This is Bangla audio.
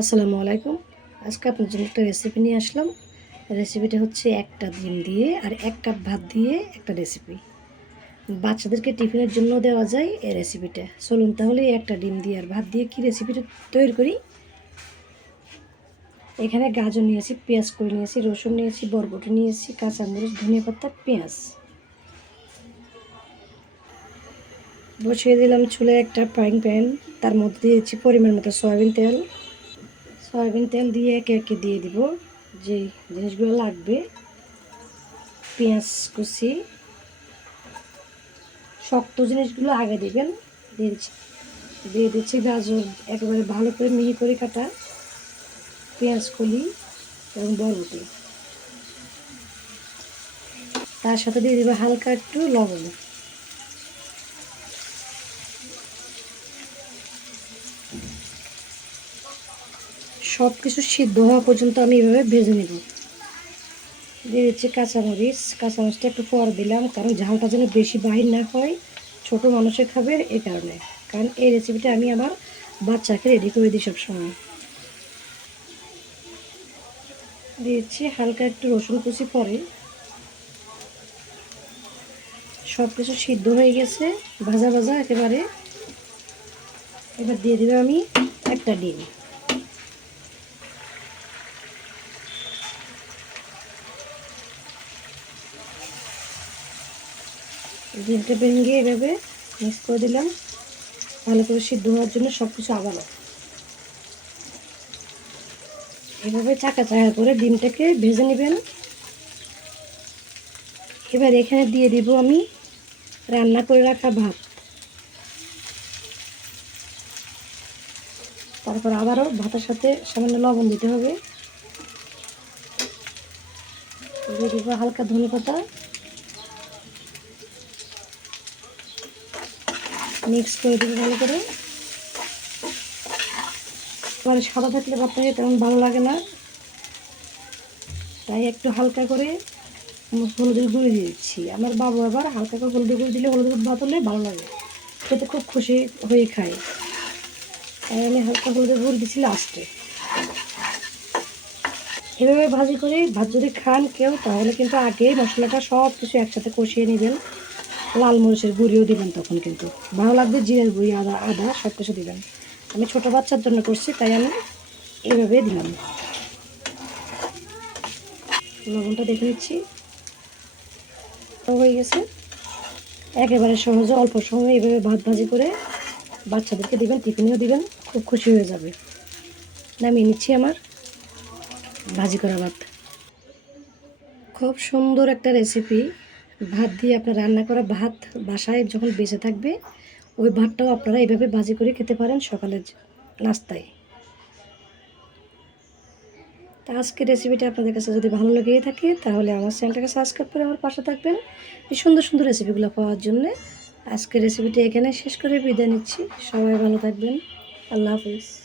আসসালামু আলাইকুম। আজকে আপনার জন্য একটা রেসিপি নিয়ে আসলাম। রেসিপিটা হচ্ছে একটা ডিম দিয়ে আর এক কাপ ভাত দিয়ে একটা রেসিপি বাচ্চাদেরকে টিফিনের জন্য দেওয়া যায় এই রেসিপিটা চলুন তাহলে একটা ডিম দিয়ে আর ভাত দিয়ে কি রেসিপিটা তৈরি করি? এখানে গাজর নিয়েছি, পেঁয়াজ করে নিয়েছি, রসুন নিয়েছি, বরবটি নিয়েছি, কাঁচামরিচ, ধনিয়া পাতা, পেঁয়াজ। বসিয়ে দিলাম চুলে একটা ফ্রাইং প্যান তার মধ্যে দিয়েছি পরিমাণ মতো সয়াবিন তেল। সয়াবিন তেল দিয়ে একে একে দিয়ে দিব। যে জিনিসগুলো লাগবে, পেঁয়াজ কুচি, শক্ত জিনিসগুলো আগে দিবেন। দিয়ে দিচ্ছি দিয়ে দিচ্ছি গাজর, একেবারে ভালো করে মিহি করে কাটা পেঁয়াজ, কলি এবং বরবটি। তার সাথে দিয়ে দেবে হালকা একটু লবণ। সব কিছু সিদ্ধ হওয়া পর্যন্ত আমি এভাবে ভেজে নেব। দিয়ে দিচ্ছি কাঁচামরিচ। কাঁচামরিচটা একটু পর দিলাম, কারণ ঝালটা যেন বেশি বাহির না হয়, ছোট মানুষে খাবে এই কারণে। কারণ এই রেসিপিটা আমি আমার বাচ্চাকে রেডি করে দিই সবসময়। দিয়েছি হালকা একটু রসুন কুচি পরে। সব কিছু সিদ্ধ হয়ে গেছে, ভাজা ভাজা একেবারে। এবার দিয়ে দেবে আমি একটা ডিম। ডিমটা ভেঙে এভাবে মিক্স করে দিলাম। ভালো করে সিদ্ধ হওয়ার জন্য সব কিছু আবারও। এভাবে চাকা চাকা করে ডিমটাকে ভেজে নেবেন। এবার এখানে দিয়ে দিব আমি রান্না করে রাখা ভাত। তারপর আবারও ভাতের সাথে সামান্য লবণ দিতে হবে। দিয়ে দিব হালকা ধনে পাতা। মিক্স করে দেবো ভালো করে। এবার সাদা থাকলে ভাতটাকে তেমন ভালো লাগে না। তাই একটু হালকা করে হলুদের গুঁড়ি দিচ্ছি। আমার বাবু আবার হালকা করে হলুদের গুঁড়ি দিলে হলুদের ভাত হলে ভালো লাগে। খেতে খুব খুশি হয়ে খায়। তাই আমি হালকা হলুদের গুঁড়ি দিচ্ছি লাস্টে এভাবে ভাজি করে ভাত যদি খান কেউ, তাহলে কিন্তু আগে মশলাটা সব কিছু একসাথে কষিয়ে নেবেন। লাল মরিচের গুঁড়িও দিবেন তখন কিন্তু। ভালো লাগবে জিরের গুঁড়ি, আদা আদা, সব কিছু দিবেন। আমি ছোটো বাচ্চার জন্য করছি, তাই আমি এইভাবে দিলাম। লবণটা দেখে নিচ্ছি। হয়ে গেছে। একেবারে সহজে, অল্প সময় এইভাবে ভাত ভাজি করে বাচ্চাদেরকে দিবেন, টিফিনেও দিবেন, খুব খুশি হয়ে যাবে। নামিয়ে নিচ্ছি আমার ভাজি করা ভাত। খুব সুন্দর একটা রেসিপি ভাত দিয়ে আপনার রান্না করা ভাত বাসায় যখন বেঁচে থাকবে, ওই ভাতটাও আপনারা এইভাবে ভাজি করে খেতে পারেন সকালের নাস্তায়। তা আজকের রেসিপিটা আপনাদের কাছে যদি ভালো লেগেই থাকে, তাহলে আমার চ্যানেলটাকে সাবস্ক্রাইব করে আমার পাশে থাকবেন। এই সুন্দর সুন্দর রেসিপিগুলো পাওয়ার জন্যে আজকের রেসিপিটা এখানে শেষ করে বিদায় নিচ্ছি। সবাই ভালো থাকবেন। আল্লাহ হাফিজ।